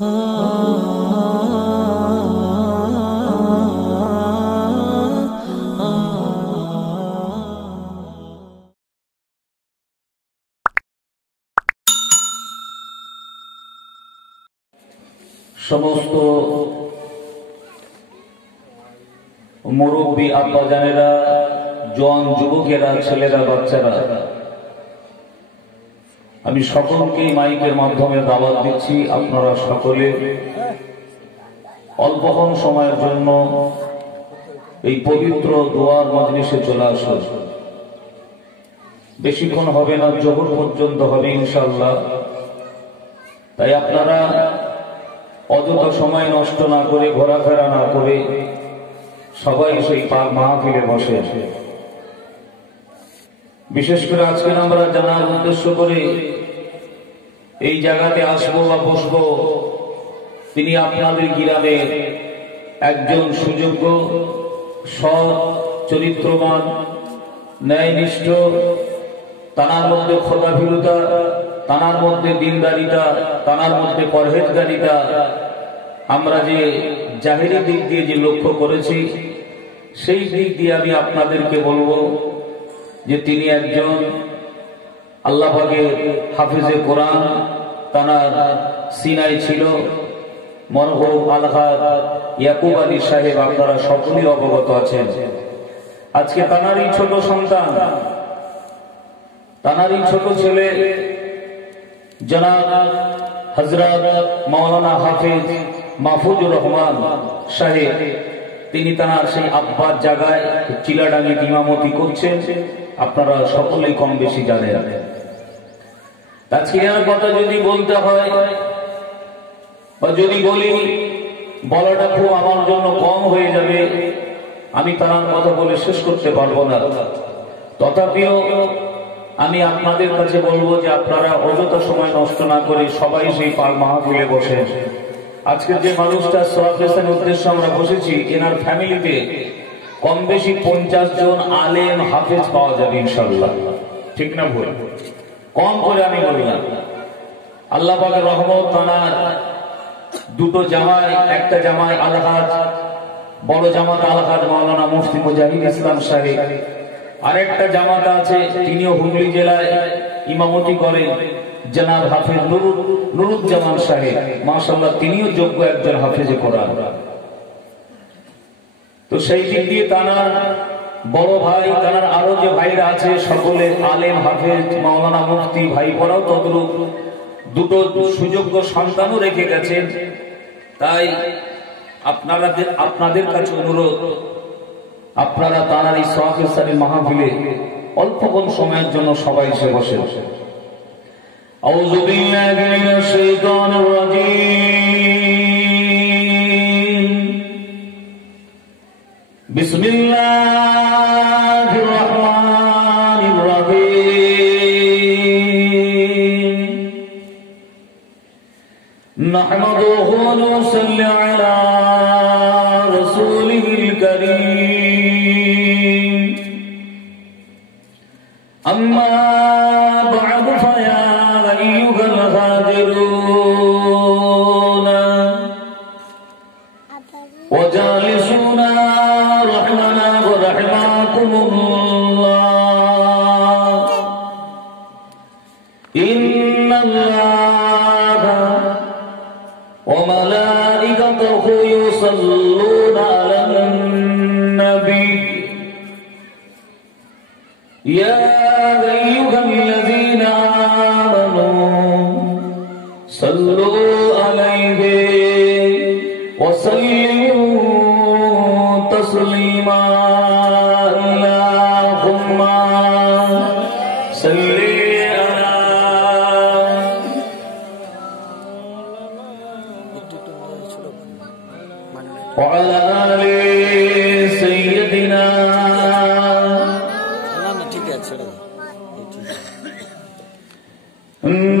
সমস্ত মুরব্বী আব্বাজানেরা, জোয়ান যুবকেরা, ছেলেরা, বাচ্চারা, আমি সকলকেই মাইকের মাধ্যমে দাওয়াত দিচ্ছি। আপনারা সকলে অল্পক্ষণ সময়ের জন্য এই পবিত্র দোয়ার মজলিসে চলে আসুন। বেশিক্ষণ হবে না, জোহর পর্যন্ত হবে ইনশাআল্লাহ। তাই আপনারা অযথা সময় নষ্ট না করে, ঘোরাফেরা না করে সবাই সেই পাক মাহফিলে বসে। বিশেষ করে আজকে আমরা জানার উদ্দেশ্য করে এই জায়গাতে আসবো বা বসবো, তিনি আপনাদের গ্রামের একজন সুযোগ্য, সৎ, চরিত্রবান, ন্যায়নিষ্ঠ, তানার মধ্যে খোদাভীরুতা, তানার মধ্যে দিনদারিতা, তানার মধ্যে পরহেজগারিতা, আমরা যে জাহিরি দিক দিয়ে যে লক্ষ্য করেছি, সেই দিক দিয়ে আমি আপনাদেরকে বলবো যে তিনি একজন আল্লাহ পাকের হাফিজে কোরআন। তানার সিনাই ছিল মরহুম আলহাজ ইয়াকুব আলী সাহেব, আপনারা সকলেই অবগত আছেন। আজকে তানারই ছোট সন্তান, তানারই ছোট ছেলে জনাব হযরত মাওলানা হাফিজ মাহফুজুর রহমান সাহেব, তিনি তানার সেই আব্বার জায়গায় চিলাডাঙ্গিতে ইমামতি করছেন। আপনারা সকলেই কম বেশি জানেন। আজকে এর কথা যদি বলতে হয় বা যদি বলি, বলাটা খুব আমার জন্য কম হয়ে যাবে, আমি তার কথা বলে শেষ করতে পারবো না। তথাপিও আমি আপনাদের কাছে বলবো যে আপনারা অযথা সময় নষ্ট না করে সবাই সেই পাক মাহফিলে বসে। আজকের যে মানুষটা সোয়াফেশন উদ্দেশ্যে আমরা বসেছি, এনার ফ্যামিলিতে কম বেশি 50 জন আলেম হাফেজ পাওয়া যাবে ইনশাআল্লাহ। ঠিক না ভুল? কম করে আমি বললাম। আল্লাহ পাকের রহমত, তানার দুটো জামাই, একটা জামাই আলহাজ, বড় জামাত আলহাজ মাওলানা মুফতি মুজাহিদ ইসলাম সাহেব, আরেকটা জামাত আছে, তিনিও হুগলি জেলায় ইমামতি করেন, জনাব হাফিজ নুরুজ্জামান সাহেব, মাশাআল্লাহ, তিনিও যোগ্য একজন হাফেজে কোরআন। তো সেই দিক দিয়ে তানার বড় ভাই, তানার আরো যে ভাইরা আছে সকলে আলেম, হাফেজ, মাওলানা মুফতি, ভাই পড়াও তদ্রুপ, দুটো সুযোগ্য সন্তানও রেখে গেছেন। তাই আপনাদের কাছে অনুরোধ, আপনারা তানার এই সোয়াফেশনের মাহফিলে অল্পক্ষণ সময়ের জন্য সবাই এসে বসে। আউযু বিল্লাহি মিনাশ শাইতানির রাজীম। বিসমিল্লাহির রহমানির রহিম। নাহমাদুহু ওয়া নুসাল্লি আলা রাসূলিল কারীম। আম্মা বা'দু ফায়া আইয়ুহাল হাজিরুনা ওয়া জালিসুনা রাহমানা ওয়া রাহিমাকুমুল্লাহ। ইন্নাল্লাহা ওয়া মালাইকাতাহু ইউসাল্লুনা আলান নবী ইয়া আইয়ুহাল্লাযীনা আমানু সাল্লু আলাইহি ওয়া সাল্লিমু তাসলিমা। আল্লাহুম্মা সাল্লি আলা ওয়া আলা আলি সাইয়্যিদিনা।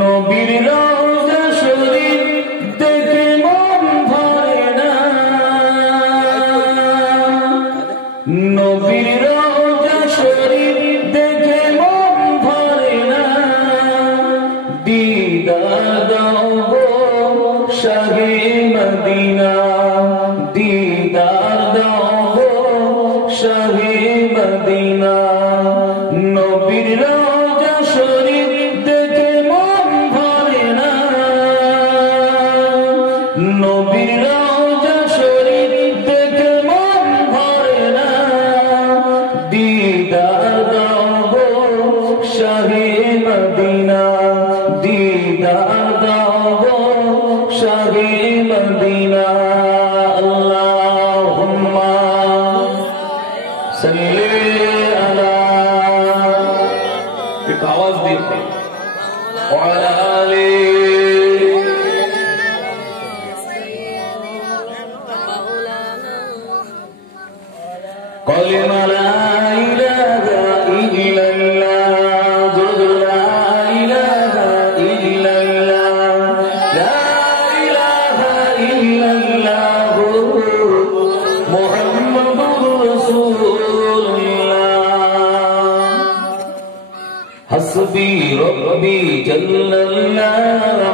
নবীর রওজা শরীফ দেখে মন ভরে না, নবীর রওজা শরীফ দেখে মন ভরে না। দিদার দাও গো শাহে মদিনা দিদার দাও শাহে মদিনা নবীর রওজা শরীফ দেখে মন ভরে না নবীর রওজা শরীফ দেখে মন ভরে না দিদার দাও শাহে মদিনা দিদার দাও শাহে মদিনা আল্লাহুম্মা সাল্লি আলা एक आवाज दीजिए वाला आले कलिमा ला इलाहा इल्लल्लाह ला इलाहा इल्लल्लाह ला इलाहा इल्लल्लाह मुहम्मदुर रसूलुल्लाह हस्बी रब्बी जल्लल्लाह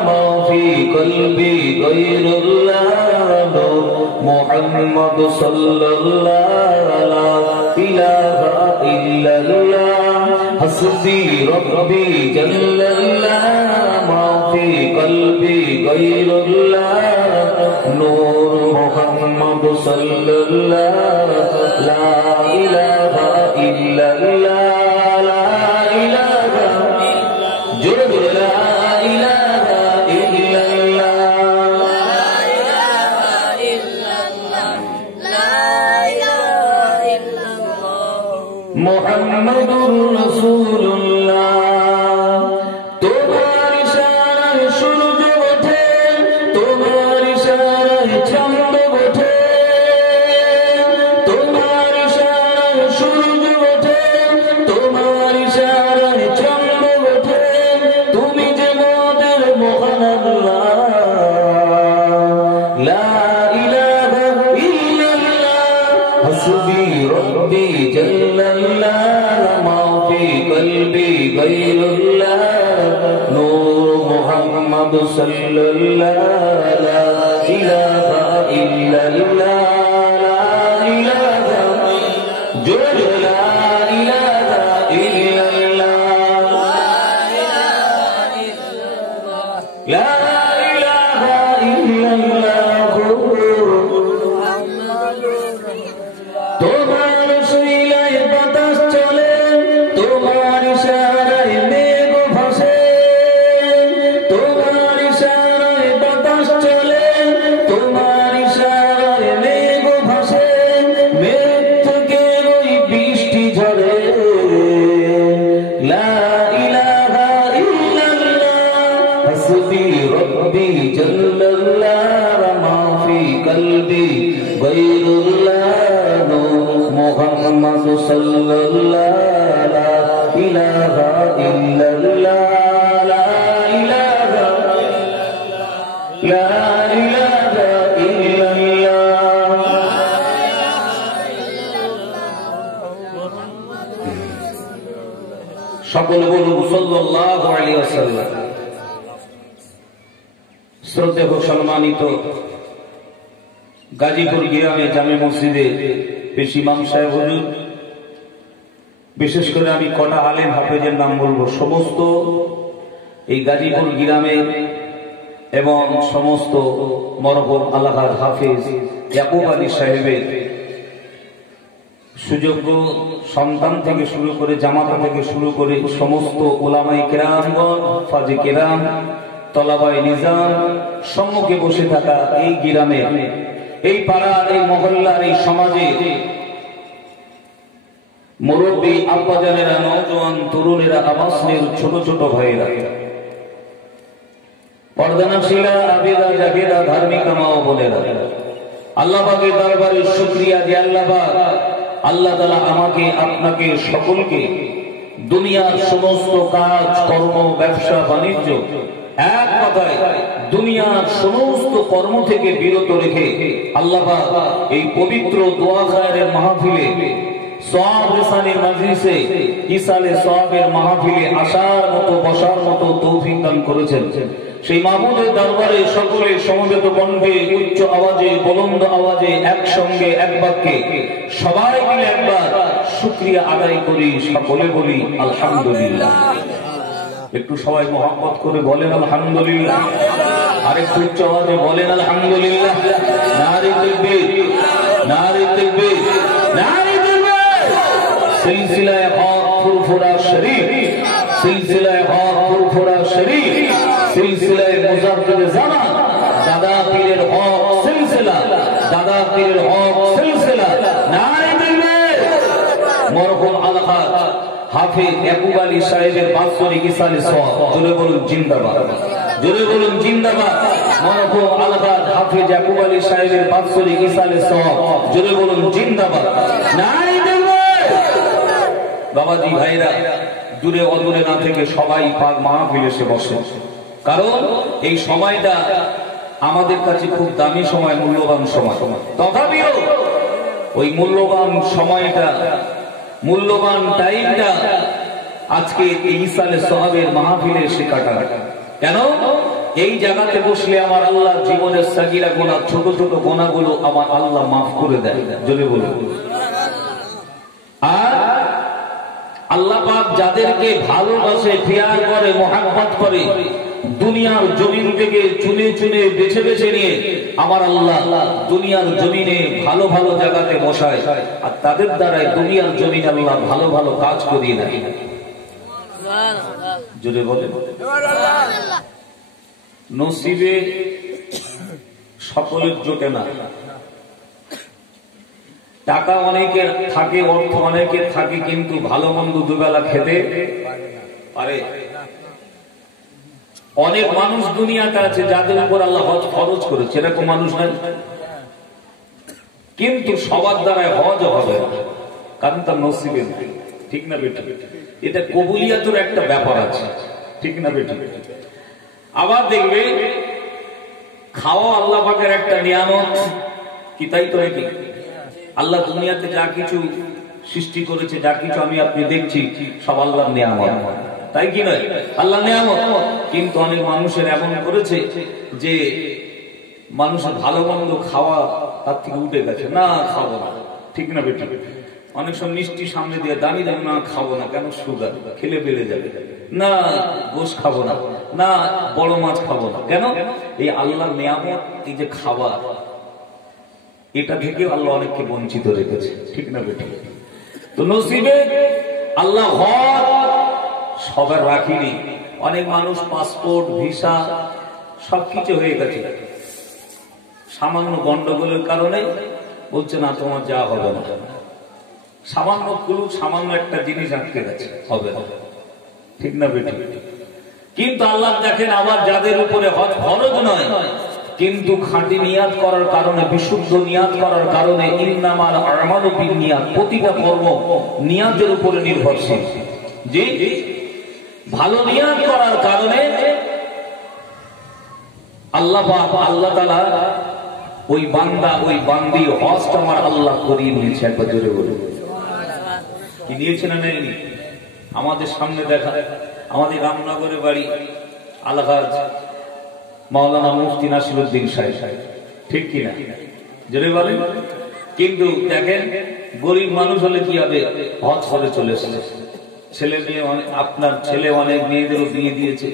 मा फी कल्बी गैरुल्लाह मुहम्मद सल्लल्लाहु ला इलाहा इल्लल्लाह हस्बी रब्बी जल्लल्लाह मा फी कल्बी गैरुल्लाह नूर मुहम्मद सल्लल्लाहु ला इलाहा इल्लल्लाह मुहम्मदुर रसूलुल्लाह तुम्हार इशाराय सूरज ओठे तुम्हार इशाराय चंद ओठे तुम्हार इशाराय सूरज ओठे तुम्हार इशाराय चंद ओठे তুমি যে মোদের মহান আল্লাহ লা ইলাহা ইল্লাল্লাহ হাসবি রব্বি जल्लल्लाह मा फी कल्बी गैरुल्लाह नूर मुहम्मद सल्लल्लाह ला इलाहा इल्लल्लाह ला इलाहा जो ला इलाहा इल्लल्लाह ला इलाहा इल्लल्लाह তোমার শিলায় বাতাস চলে তোমার ইশারায় মেঘ ভাসে তোমার ইশারায় বাতাস চলে তোমার ইশারায় মেঘ ভাসে মেঘ থেকে ওই বৃষ্টি ঝরে লা ইলাহা ইল্লাল্লাহ হাসবি রব্বি জাল্লাল্লাহ মা ফি কলবি গায়রুল্লাহ मुहम्मद सल्लल्लाहु ला इलाहा इल्लल्लाह ला इलाहा इल्लल्लाह সকল বলুন সাল্লাল্লাহু আলাইহি ওয়াসাল্লাম শ্রদ্ধেয় সম্মানিত গাজীপুর গ্রামে জামে মসজিদে পেশ ইমাম সাহেব হুজুর বিশেষ করে আমি কটা আলেম হাফেজের নাম বলবো সমস্ত এই গাজীপুর গ্রামের এবং সমস্ত মরহুম আল্লাহর হাফেজ ইয়াকুব আলী সাহেবের সুযোগ্য সন্তান থেকে শুরু করে জামাতা থেকে শুরু করে সমস্ত উলামায়ে কেরামগণ ফাজে কেরাম তলাবায়ে নিজাম সম্মুখে বসে থাকা এই গ্রামে এই পাড়ার এই মহল্লার এই সমাজে মুরব্বী আব্বাজানেরা নওজোয়ান তরুণেরা আবাসনের ছোট ছোট ভাইয়েরা পর্দানাশীলা আবেদা জাগেদা ধার্মিক মা ও বোনেরা আল্লাহ পাকের দরবারে শুকরিয়া যে আল্লাহ পাক আল্লাহ তাআলা আমাকে আপনাকে সকলকে দুনিয়ার সমস্ত কাজ কর্ম ব্যবসা বাণিজ্য এক কথায় দুনিয়ার সমস্ত কর্ম থেকে বিরত রেখে আল্লাহ পাক এই পবিত্র দোয়া খায়রের মাহফিলে সওয়াব রিসালের মাজলিসে ইসালে সওয়াবের মাহফিলে আসার মতো বসার মতো তৌফিক দান করেছেন সেই মাহবুবের দরবারে সকলে সমবেত কণ্ঠে উচ্চ আওয়াজে বুলন্দ আওয়াজে একসঙ্গে এক বাক্যে সবাই মিলে একবার শুকরিয়া আদায় করি, সকলে বলি আলহামদুলিল্লাহ। একটু সবাই মোহাম্মত করে বলেন আলহামদুলিল্লাহ, আরেকটু উচ্চ আওয়াজে বলেন আলহামদুলিল্লাহ। নারে তাকবীর, নারে তাকবীর, নারে তাকবীর। সিলসিলায়ে হক ফুরফুরা শরীফ, সিলসিলায়ে হক ফুরফুরা শরীফ, সিলসিলায়ে মুজাদ্দিদ জামান দাদা পীরের হক সিলসিলা, দাদা পীরের হক সিলসিলা। নারে তাকবীর। মরহুম আলহাজ হাফেজ ইয়াকুব আলী সাহেবের বাৎসরিক ইসালে সওয়াব, জোরে বলুন জিন্দাবাদ, জোরে বলুন জিন্দাবাদ। মরহুম আলহাজ হাফেজ ইয়াকুব আলী সাহেবের বাৎসরিক ইসালে সওয়াব, জোরে বলুন জিন্দাবাদ। নারে তাকবীর। বাবাজি ভাইরা, দূরে অদূরে না থেকে সবাই পাক মাহফিলে এসে বসে, কারণ এই সময়টা আমাদের কাছে খুব দামি সময়, মূল্যবান সময়। তথাপিও ওই মূল্যবান সময়টা, মূল্যবান টাইমটা আজকে এই ইসালে সওয়াবের মাহফিলে এসে কাটা। কেন? এই জায়গাতে বসলে আমার আল্লাহ জীবনের সাগীরা গুনাহ, ছোট ছোট গুনাহগুলো আমার আল্লাহ মাফ করে দেয়, জোরে বলুন। আর আল্লাহ পাক যাদেরকে ভালোবাসে, প্যার করে, মহব্বত করে, দুনিয়ার জমিন থেকে চুনে চুনে বেছে বেছে নিয়ে আমার আল্লাহ দুনিয়ার জমিনে ভালো ভালো জায়গাতে বসায়, আর তাদের দ্বারাই দুনিয়ার জমিন আল্লাহ ভালো ভালো কাজ করিয়ে দেয়। জোরে বলেন। নসিবে সকলের জোটে না। টাকা অনেকের থাকে, অর্থ অনেকের থাকে, কিন্তু ভালো মন্দ দুবেলা খেতে পারে। অনেক মানুষ দুনিয়াতে আছে যাদের উপর আল্লাহ হজ ফরজ করেছে, এরকম মানুষ নাই, কিন্তু সবার দ্বারাই হজ হবে না, কারণ তার নসিবে নাই। ঠিক না বেটি? এটা কবুলিয়াতের একটা ব্যাপার আছে, ঠিক না বেটি? আবার দেখবে খাওয়া আল্লাহ পাকের একটা নিয়ামত, কি তাই তো নাকি? আল্লাহ দুনিয়াতে যা কিছু সৃষ্টি করেছে, যা কিছু আমি আপনি দেখছি, সব আল্লাহর নিয়ামত, তাই কি নয়? আল্লাহর নিয়ামত। কিন্তু অনেক মানুষের এমন করেছে যে মানুষের ভালো মন্দ খাওয়া তার থেকে উঠে গেছে, না খাবো না, ঠিক না বেটি? অনেক সময় মিষ্টি সামনে দিয়ে দাঁড়িয়ে যাবে, না খাবো না, কেন? সুগার, খেলে বেড়ে যাবে। না গোশ খাবো না, না বড় মাছ খাবো না, কেন? এই আল্লাহর নিয়ামত, এই যে খাবার, এটা থেকে আল্লাহ অনেককে বঞ্চিত রেখেছে, ঠিক না বেটি? তো নসিবে আল্লাহ হজ সবার রাখিনি। অনেক মানুষ পাসপোর্ট, ভিসা সবকিছু হয়ে গেছে, সামান্য গন্ডগোলের কারণে বলছে না তোমার যা হবে না। সামান্য ক্লু, সামান্য একটা জিনিস আটকে গেছে, হবে না, ঠিক না বেটি? কিন্তু আল্লাহ দেখেন, আবার যাদের উপরে হজ ফরজ নয়, কিন্তু খাঁটি নিয়াত করার কারণে, বিশুদ্ধ নিয়াত করার কারণে, ইন্নামাল আমালু বিন্নিয়াত, প্রতিটা কর্ম নিয়াতের উপরে নির্ভরশীল। জি, ভালো নিয়াত করার কারণে আল্লাহ তাআলা ওই বান্দা, ওই বান্দি হজটা আমার আল্লাহ করিয়ে নিয়েছে। একবার জোরে বলুন, কি নিয়েছে না নেয়নি? আমাদের সামনে দেখা, আমাদের রামনগরে বাড়ি আলহাজ মাওলানা মুফতি নাসিরউদ্দিন সাহেব, ঠিক কিনা? জোরে বলেন। কিন্তু দেখেন, গরিব মানুষ হলে কি হবে? হজ করে চলে এসেছে, ছেলে মেয়ে, আপনার ছেলে অনেক মেয়েদেরও বিয়ে দিয়েছে।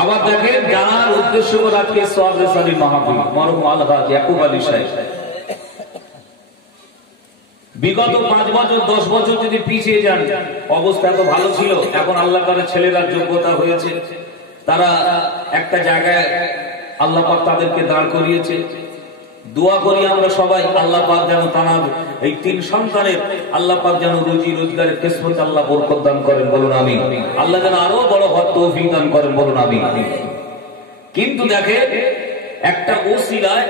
আবার দেখেন, জানার উদ্দেশ্য করে আজকে সওয়াব রেসালি মাহফিল, মরহুম আলহাজ ইয়াকুব আলী সাহেব। বিগত 5 বছর 10 বছর যদি পিছিয়ে যান, অবস্থা এত ভালো ছিল। এখন আল্লাহ তাআলা ছেলেরা যোগ্যতা হয়েছে, তারা একটা জায়গায় আল্লাহ পাক তাদেরকে দাঁড় করিয়েছে। দোয়া করি আমরা সবাই, আল্লাহ পাক যেন তার এই 3 সন্তানের আল্লাহ পাক যেন রুজি রোজগারের কিসমত আল্লাহ বরকত দান করেন, বলুন আমিন। আল্লাহ যেন আরো বড় হওয়ার তৌফিক দান করেন, বলুন আমিন। কিন্তু দেখেন, একটা ওসিলায়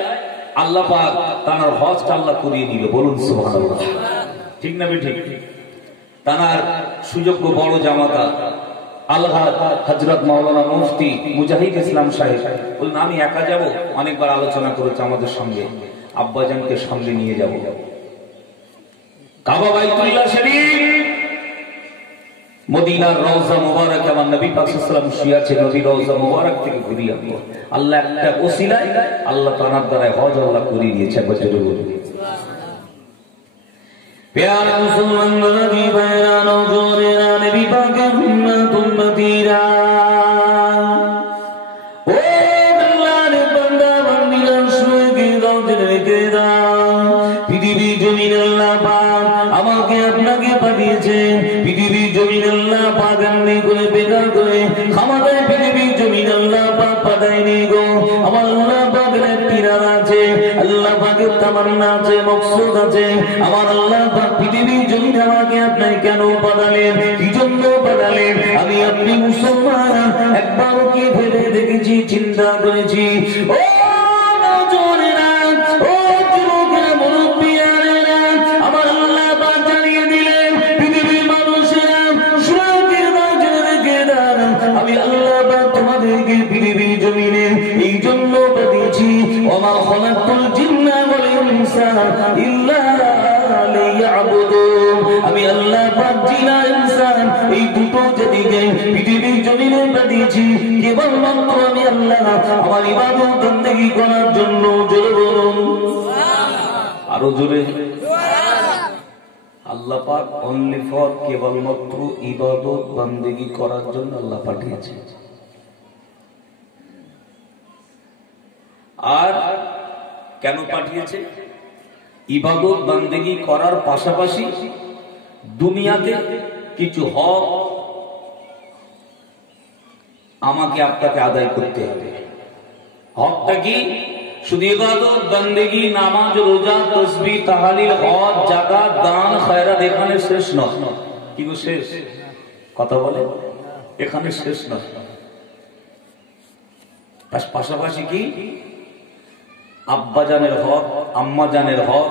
আল্লাহ পাক তার হজটা আল্লাহ করিয়ে নিল, বলুন সুবহানাল্লাহ, ঠিক না বেঠিক? তার সুযোগ্য বড় জামাতা আলহাজ হযরত মাওলানা মুফতি মুজাহিদ ইসলাম সাহেব বললেন, আমি একা যাব? অনেকবার আলোচনা করেছে আমাদের সঙ্গে, আব্বাজানকে সঙ্গে নিয়ে যাব। কাবা বাইতুল্লাহ শরীফ মদিনার রওজা মুবারক আমার নবী পাক সাল্লাল্লাহু আলাইহি ওয়াসাল্লাম শুয়ে আছে, নবী রওজা মুবারক থেকে ঘুরিয়ে আনলো আল্লাহ একটা ওসিলায়, আল্লাহ তাআলার দ্বারা হজ আল্লাহ করিয়ে দিয়েছে। একবার জোরে বলুন প্যারা মুসলমান নবী ভাইরা নজরেরা নবী পাকের উম্মত উম্মতিরা, ও আল্লাহর বান্দা বান্দিরা শুয়ে গেদাও জেনে গেদাও, পৃথিবী জমিন আল্লাহ পাক আমাকে আপনাকে পাঠিয়েছেন, পৃথিবী জমিন আল্লাহ পাক এমনি করে বেকার করে আমাদের পৃথিবী জমিন আল্লাহ পাক পাঠায়নি গো। আমার আল্লাহ পাকের একটি রাত আছে, আল্লাহ পাকের তামান্না আছে, মকসুদ আছে। আমার আল্লাহ পাক পৃথিবী জমিন আমাকে আপনাকে কেন পাঠালেন, কি জন্য পাঠালেন, আমি আপনি মুসলমান একবারও কি ভেবে দেখেছি, চিন্তা করেছি? ও নজরেরা, ও যুবকেরা, মুরব্বিয়ানেরা, আমার আল্লাহ পাক জানিয়ে দিলেন পৃথিবীর মানুষেরা শুনে দাও, জেনে রেখে দাও, আমি আল্লাহ পাক তোমাদেরকে পৃথিবী জমিনে এই জন্য পাঠিয়েছি, ওমা খালাকতুল জিন্না ওয়াল ইনসা ইল্লা লিয়াবুদুন। আমি আল্লাহ পাক জিনা ইনসান এই দুটো জাতিকে পৃথিবীর জমিনে পাঠিয়েছি কেবলমাত্র আমি আল্লাহ আমার ইবাদত বন্দেগী করার জন্য। জোরে বলুন আরো জোরে, আল্লাহ পাক অনলি ফর কেবলমাত্র ইবাদত বন্দেগী করার জন্য আল্লাহ পাঠিয়েছে। আর কেন পাঠিয়েছে? ইবাদত বন্দেগী করার পাশাপাশি দুনিয়াতে কিছু হক আমাকে আপনাকে আদায় করতে হবে। হকটা কি? শুধু ইবাদত বন্দেগী, নামাজ, রোজা, তাসবিহ, তাহলিল, হজ, যাকাত, দান, খয়রাত এখানে শেষ নয়। কি গো শেষ? কথা বলে এখানে শেষ নয়। পাশাপাশি কি? আব্বা জানের হক, আম্মা জানের হক,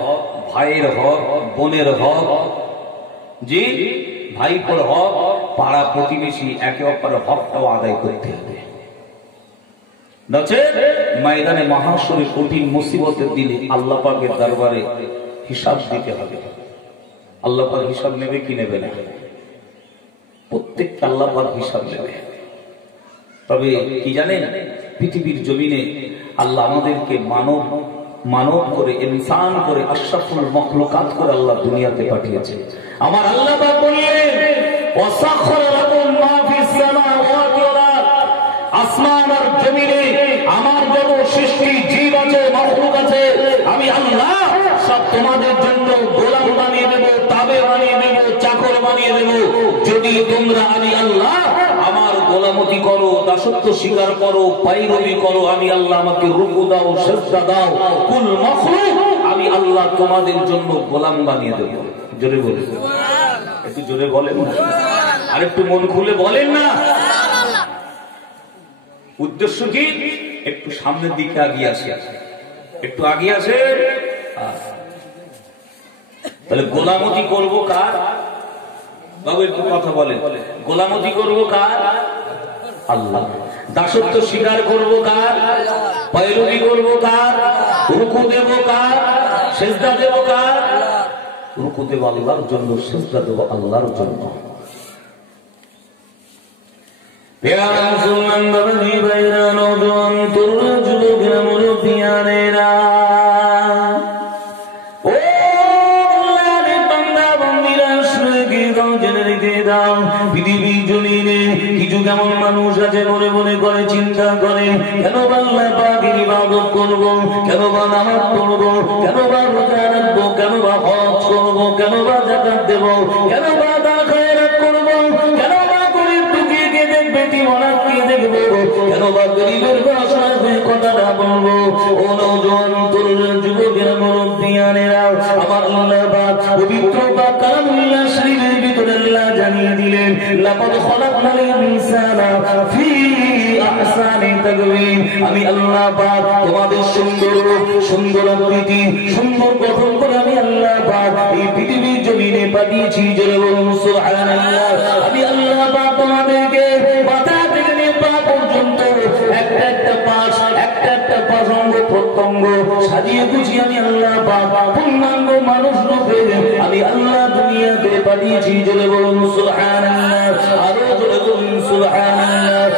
ভাইয়ের হক, বোনের হক, জি ভাইপোর হক, পাড়া প্রতিবেশী একে অপরের হকটাও আদায় করতে হবে। নচেত ময়দানে মাহশরে কঠিন মুসিবতের দিনে আল্লাহ পাকের দরবারে হিসাব দিতে হবে। আল্লাহ পাক হিসাব নেবে কি নেবে না? প্রত্যেকটা আল্লাহ পাক হিসাব নেবে। তবে কি জানেন, পৃথিবীর জমিনে আল্লাহ আমাদেরকে মানব করে, ইনসান করে, আশরাফুল মাখলুকাত করে আল্লাহ দুনিয়াতে পাঠিয়েছে। আমার আল্লাহ পাক বললেন ওয়াসাখখারা লাকুম মা ফিস সামাওয়াতি ওয়াল আরদ, আসমান আর জমিনে আমার যত সৃষ্টি জীব আছে, মাখলুক আছে, আমি আল্লাহ সব তোমাদের জন্য গোলাম বানিয়ে দেব, তাবে বানিয়ে দেব, চাকর বানিয়ে দেব, যদি তোমরা আমি আল্লাহ আমার গোলামতি করো, দাসত্ব স্বীকার করো, পাইরবি করো। আমি আল্লাহ আমাকে রুকু দাও, সিজদা দাও, কুল মাখলুক আমি আল্লাহ তোমাদের জন্য গোলাম বানিয়ে দেব। জোরে বলেন, একটু জোরে বলেন না, আর একটু মন খুলে বলেন না। উদ্দেশ্য কি? একটু সামনের দিকে আগিয়ে আসে, একটু আগিয়ে আসে। তাহলে গোলামতি করবো কার? বাবু একটু কথা বলেন। গোলামতি করবো কার? আল্লাহ। দাসত্ব স্বীকার করবো কার? পয়রবি করবো কার? রুকু দেব কার? সিজদা দেব কার? রুকু দেব আল্লাহর জন্য, সিজদা দেব আল্লাহর জন্য। প্যারা মুসলমান বাবাজি ভাইরা, নওজোয়ান তরুণ যুবকেরা, মুরব্বিয়ানেরা, ও আল্লাহর বান্দা বান্দিরা, শুনে গেদাও, জেনে রেখে দাও, পৃথিবী জমিনে কিছু কেমন মানুষ আছে মনে মনে করে, চিন্তা করে, কেন বা আল্লাহ পাকের ইবাদত করব, কেন বা নামাজ পড়ব, কেন বা রোজা রাখবো, কেন বা হজ করব, কেন বা যাকাত দেব, কেন বা দান খয়রাত করব, কেন বা গরিব দুঃখীকে দেখবে, তিমরাতকে দেখব, কেন বা গরিবের অসহায় হয়ে কথাটা বলবো। ও নওজোয়ান তরুণ যুবকেরা, মুরব্বিয়ানেরা, আমার আল্লাহ পাক পবিত্র পাক কালামুল্লাহ শরীফের ভিতরে আল্লাহ জানিয়ে দিলেন লাকাদ খালাকনাল ইনসানা ফি আহসানি তাকওয়িম। আমি আল্লাহ পাক তোমাদের সুন্দর সুন্দর আকৃতি, সুন্দর গঠন করে আমি আল্লাহ পাক এই পৃথিবীর জমিনে পাঠিয়েছি। জোরে বলুন সুবহানাল্লাহ। আমি আল্লাহ পাক তোমাদেরকে মাথা থেকে নিয়ে পা পর্যন্ত একটা একটা পাশ, একটা একটা অঙ্গ প্রত্যঙ্গ সাজিয়ে গুছিয়ে আমি আল্লাহ পাক পূর্ণাঙ্গ মানুষ রূপে আমি আল্লাহ দুনিয়া করতে পাঠিয়েছি। জোরে বলুন সুবহানাল্লাহ, আরো জোরে বলুন সুবহানাল্লাহ।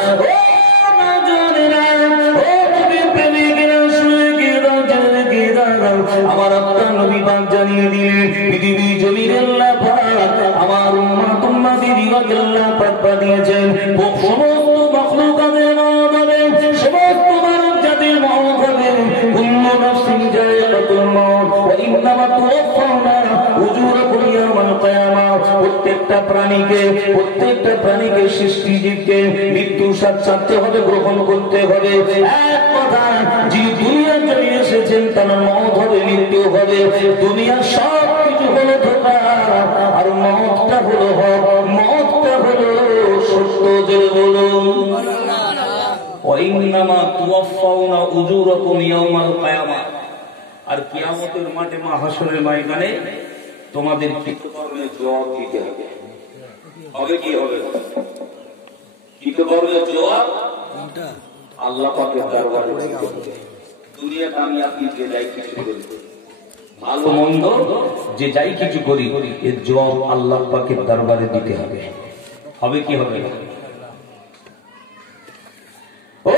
আমার আপনার নবী পাক জানিয়ে দিলেন পৃথিবী জমিন আল্লাহ পাক আমার উম্মত উম্মতিদিগকে আল্লাহ পাক পাঠিয়েছেন সমস্ত মাখলুকাতের মওত হবে, সমস্ত মানব জাতির মওত হবে। কুল্লু নাফসিন যায়িকাতুল মওত ওয়া ইন্নামা তুওয়াফাউনা উজুরাকুম ইয়াওমাল কিয়ামাহ। প্রত্যেকটা প্রাণীকে সৃষ্টিজীবকে মৃত্যুর স্বাদ চাটতে হবে, গ্রহণ করতে হবে। এক কথা, যে দুনিয়ার জন্য এসেছেন তার মওত হবে, মৃত্যু হবে। দুনিয়ার সব কিছু হলো ধোঁকা, আর মওতটা হলো হক, মওতটা হলো সত্য। জোরে বলুন ওয়া ইন্নামা তুওয়াফাউনা উজুরাকুম ইয়াওমাল কিয়ামাহ। আর কিয়ামতের মাঠে মাহশরের ময়দানে তোমাদের কৃতকর্মের জবাব দিতে হবে। হবে কি হবে? কৃতকর্মের জবাব আল্লাহ পাকের দরবারে দিতে হবে। দুনিয়াতে আমি আপনি যে যাই কিছু করি, ভালো মন্দ যে যাই কিছু করি, এর জবাব আল্লাহ পাকের দরবারে দিতে হবে। হবে কি হবে? ও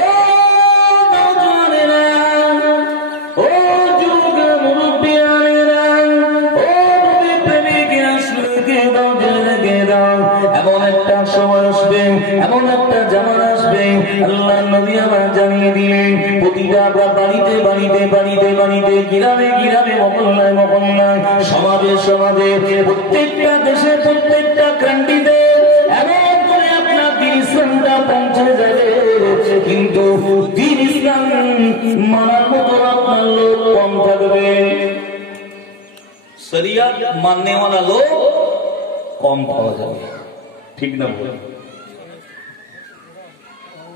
নওজওয়ানেরা, ও যুবকেরা, মুরব্বিয়ানেরা, ও নবী প্রেমিকেরা, শুনে দাও, জেনে দাও, এমন একটা সময় আসবে, এমন একটা জামানা আসবে, আল্লাহ নবী আমার জানিয়ে দিলেন প্রতিটা বাড়িতে বাড়িতে বাড়িতে বাড়িতে, গ্রামে গ্রামে, মহল্লায় মহল্লায়, সমাজে সমাজে, প্রত্যেকটা দেশে প্রত্যেকটা কান্ট্রিতে এমন করে আপনার দিন ইসলামটা পৌঁছে যাবে, কিন্তু দিন ইসলাম মানার মতো আপনার লোক কম থাকবে, শরিয়ত মাননে वाला লোক কম পাওয়া যাবে। ঠিক না বলুন?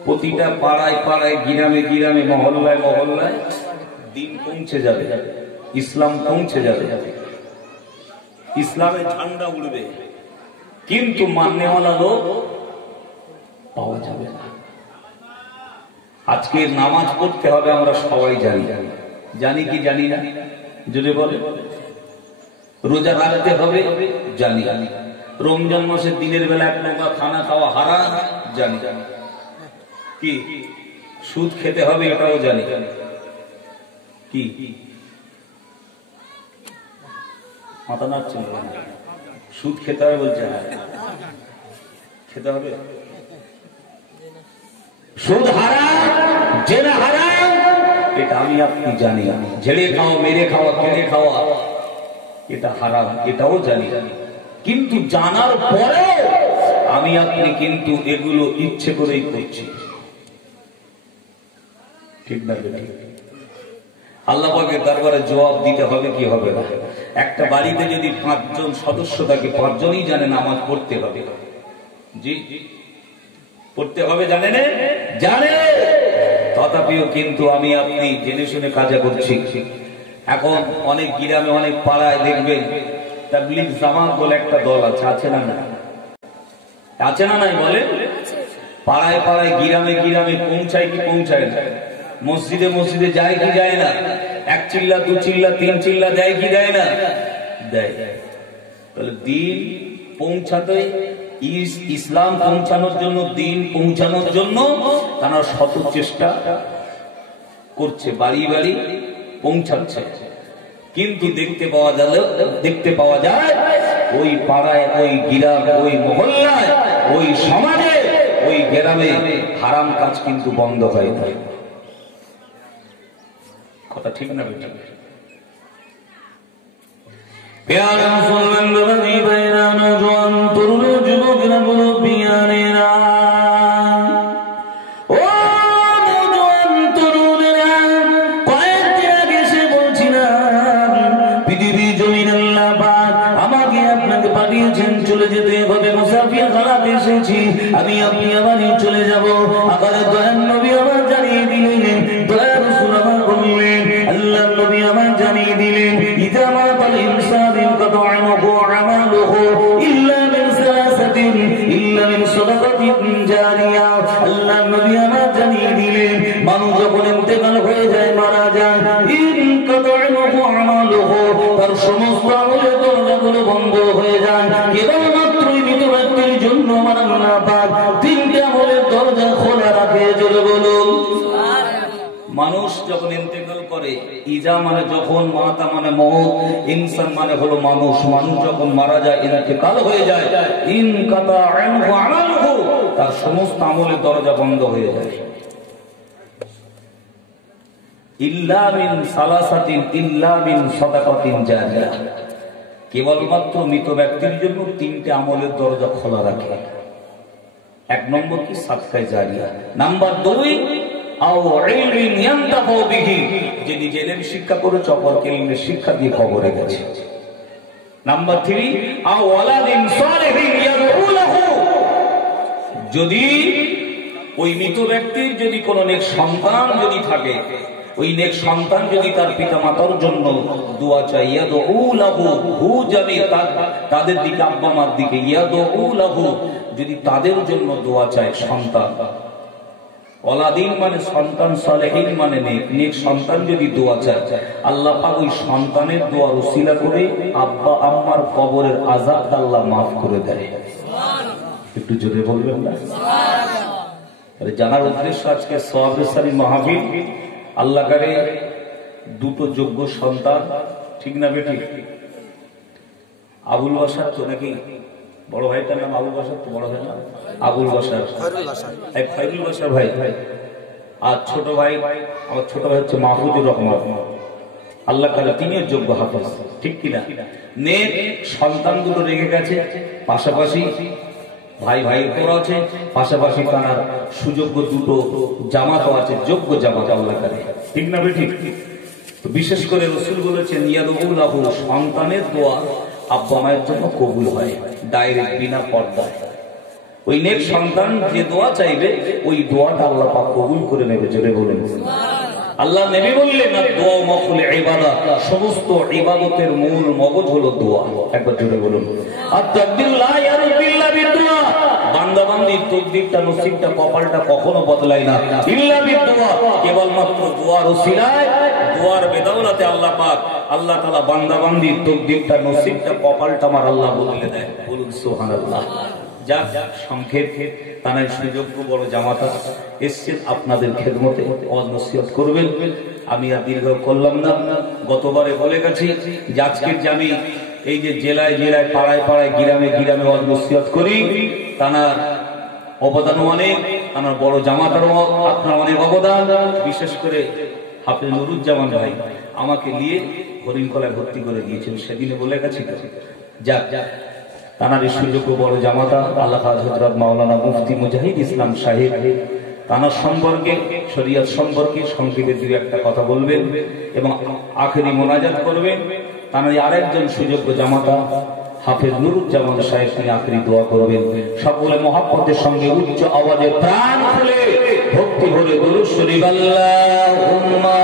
প্রতিটা পাড়ায় পাড়ায়, গ্রামে গ্রামে, মহল্লায় মহল্লায় দিন পৌঁছে যাবে, ইসলাম পৌঁছে যাবে, ইসলামের ঝান্ডা উড়বে, কিন্তু মাননেওয়ালা লোক পাওয়া যাবে না। আজকে নামাজ পড়তে হবে আমরা সবাই জানি, জানি কি জানি না? যদি বলে রোজা রাখতে হবে, জানি। রমজান মাসের দিনের বেলা এক টাকা খানা খাওয়া হারাম, জানি। কি সুদ খেতে হবে, এটাও জানি। কি মাথা নাড়ছেন? সুদ খেতে হবে বলছে, খেতে হবে। সুদ হারাম, জেনা হারাম, এটা আমি আপনি জানি। ঝেড়ে খাওয়া, মেরে খাওয়া, কেটে খাওয়া, এটা হারাম, এটাও জানি। কিন্তু জানার পরে আমি আপনি কিন্তু এগুলো ইচ্ছে করেই করছি। ঠিক না? আল্লাহ পাকের দরবারে জবাব দিতে হবে কি হবে না? একটা বাড়িতে যদি 5 জন সদস্য থাকে, 5 জনই জানে নামাজ পড়তে হবে। জি, পড়তে হবে, জানেন? জানে। তথাপিও কিন্তু আমি আপনি জেনে শুনে কাজা করছি। এখন অনেক গ্রামে, অনেক পাড়ায় দেখবেন তাবলীগ জামাত বলে একটা দল আছে, আছে না? আছে না? নাই বলে? পাড়ায় পাড়ায়, গ্রামে গ্রামে পৌঁছায় কি পৌঁছায় না? মসজিদে মসজিদে যায় কি যায় না? 1 চিল্লা, 2 চিল্লা, 3 চিল্লা দেয় কি দেয় না? দেয়। তাহলে দিন পৌঁছাতে, ইসলাম পৌঁছানোর জন্য, দিন পৌঁছানোর জন্য তারা শত চেষ্টা করছে, বাড়ি বাড়ি পৌঁছাচ্ছে। কিন্তু দেখতে পাওয়া যায় ওই পাড়ায়, ওই গ্রামে, ওই মহল্লায়, ওই সমাজে, ওই গ্রামে হারাম কাজ কিন্তু বন্ধ হয় না। কথা ঠিক না বেটা? প্যারা মুসলমান ভাই ভাইরা, নওজোয়ান তরুণ যুবকরা, মুরব্বিয়ানেরা, ও নওজোয়ান তরুণেরা, কয়েকদিন আগে এসে বলছিলাম পৃথিবী জমিন আল্লাহ পাক আমাকে আপনাকে পাঠিয়েছেন, চলে যেতে হবে, মুসাফির হালাতে এসেছি, আমি আপনি আবারই চলে যাব। আকারে দয়ার নবী আমার জানিয়ে দিলেন, দয়ার রাসূল আমার বললেন, আল্লাহ নবী আমার জানিয়ে দিলেন, ইযা মাতাল ইনসান ইনকাতা আনহু আমালুহু ইল্লা মিন সালাসাতিন, ইল্লা মিন সাদাকাতিন জারিয়া। আল্লাহ নবী আমার জানিয়ে দিলেন, মানুষ যখন ইন্তেকাল হয়ে যায়, মারা যায়, ইনকাতা আনহু আমালুহু, তার সমস্ত আমলের দরজাগুলো বন্ধ হয়ে যায়। কেবলমাত্রই মৃত ব্যক্তির জন্য আমার আল্লাহ পাক তিনটা আমলের দরজা খোলা রাখে। জোরে বলুন। মানুষ যখন ইন্তেকাল করে, ইজা মানে যখন, মাতা মানে মওত, ইনসান মানে হলো মানুষ। মানুষ যখন মারা যায়, ইন্তেকাল হয়ে যায়, ইনকাতা আনহু আমালুহু, তার সমস্ত আমলের দরজা বন্ধ হয়ে যায়। ইল্লা মিন সালাসাতিন ইল্লা মিন সাদাকাতিন জারিয়া, কেবলমাত্র মৃত ব্যক্তির জন্য তিনটে আমলের দরজা খোলা রাখে। এক নম্বর কি? সাদকায়ে জারিয়া। নাম্বার 2, আও ইলমিন ইয়ানতাফু বিহি, যে নিজে ইলম শিক্ষা করেছে, অপরকে ইলমের শিক্ষা দিয়ে কবরে গেছে। নাম্বার 3, আও ওয়ালাদিন সালিহিন ইয়াদউ লাহু, যদি ওই মৃত ব্যক্তির যদি কোনো নেক সন্তান যদি থাকে, ওই নেক সন্তান যদি তার পিতা মাতার জন্য দোয়া চায়, ইয়াদউ লাহু, হু জানি তাদের দিকে, আব্বা মার দিকে, ইয়াদউ লাহু, যদি তাদের জন্য দোয়া চায় সন্তান। ওয়ালাদিন মানে সন্তান, সালেহিন মানে নেক সন্তান যদি দোয়া চায়, আল্লাহ পাক ওই সন্তানের দোয়ার উসিলা করে আব্বা আম্মার কবরের আযাব আল্লাহ মাফ করে দেয়। একটু জোরে বলবেন না? আরে জানার উদ্দেশ্য আজকে সওয়াবের সারি মাহফিল। আল্লাহ করে দুটো যোগ্য সন্তান, ঠিক না বেটি? আবুল বাশার তো নাকি বড় ভাইটার নাম আবুল বাশার, তো বড় ভাই না আবুল বাশার, ফাইরুল বাশার ভাই। আর ছোট ভাই, আমার ছোট ভাই হচ্ছে মাহফুজুর রহমান। আল্লাহ তাআলা তিনিও যোগ্য হাফেজ, ঠিক কিনা? নেক সন্তান দুটো রেখে গেছে, পাশাপাশি ভাই ভাই উপর আছে, পাশাপাশি তার সুযোগ্য দুটো জামাতও আছে, যোগ্য জামাত আল্লাহ তাআলা, ঠিক না বেটি? বিশেষ করে রাসূল বলেছেন, ইয়াদউ লাহু, সন্তানের দোয়া আব্বা মায়ের জন্য কবুল হয় ডাইরেক্ট, বিনা পর্দায়। ওই নেক সন্তান যে দোয়া চাইবে, ওই দোয়াটা আল্লাহ পাক কবুল করে নেবে। জোরে বলুন আল্লাহ নবী বললেন, না দোয়া মখুল ইবাদত, সমস্ত ইবাদতের মূল মগজ হলো দোয়া। একবার জোরে বলুন। আর তাকদীর লা ইয়ারুদু ইল্লা বিদুআ, বান্দা বান্দির তকদীরটা, নসিবটা, কপালটা কখনো বদলায় না ইল্লা বিদুআ, কেবলমাত্র দোয়ার উসিলায়, দোয়ার বেদাউলাতে আল্লাহ পাক, আল্লাহ তাআলা বান্দা বান্দির তকদীরটা, নসিবটা, কপালটা আমার আল্লাহ বদলে দেয়। বলুন সুবহানাল্লাহ। যাক, সংক্ষেপে তানার সুযোগ্য বড় জামাতা এসছেন আপনাদের খেদমতে, ওয়াজ নসিহত করবেন। আমি আর দীর্ঘ করলাম না। গতবারে বলে গেছি যে আজকের যে আমি এই যে জেলায় জেলায়, পাড়ায় পাড়ায়, গ্রামে গ্রামে ওয়াজ নসিহত করি, তানার অবদান অনেক, তানার বড় জামাতারও আপনার অনেক অবদান। বিশেষ করে হাফেজ নুরুজ্জামান ভাই আমাকে নিয়ে হরিণকলায় ভর্তি করে দিয়েছেন, সেদিনে বলে গেছি। যাক, তানার সুযোগ্য বড় জামাতা আল্লাহ হযরত মাওলানা মুফতি মুজাহিদ ইসলাম সাহেব, তানার সম্পর্কে, শরীয়ত সম্পর্কে সংক্ষেপে দুই একটা কথা বলবেন এবং আখেরি মোনাজাত করবেন। তানার আরেকজন সুযোগ্য জামাতা হাফেজ নুরুজ্জামান সাহেব, তিনি আখেরি দোয়া করবেন। সকলে মহব্বতের সঙ্গে উচ্চ আওয়াজে প্রাণ খুলে ভক্তি ভরে দরুদ শরীফ আল্লাহুম্মা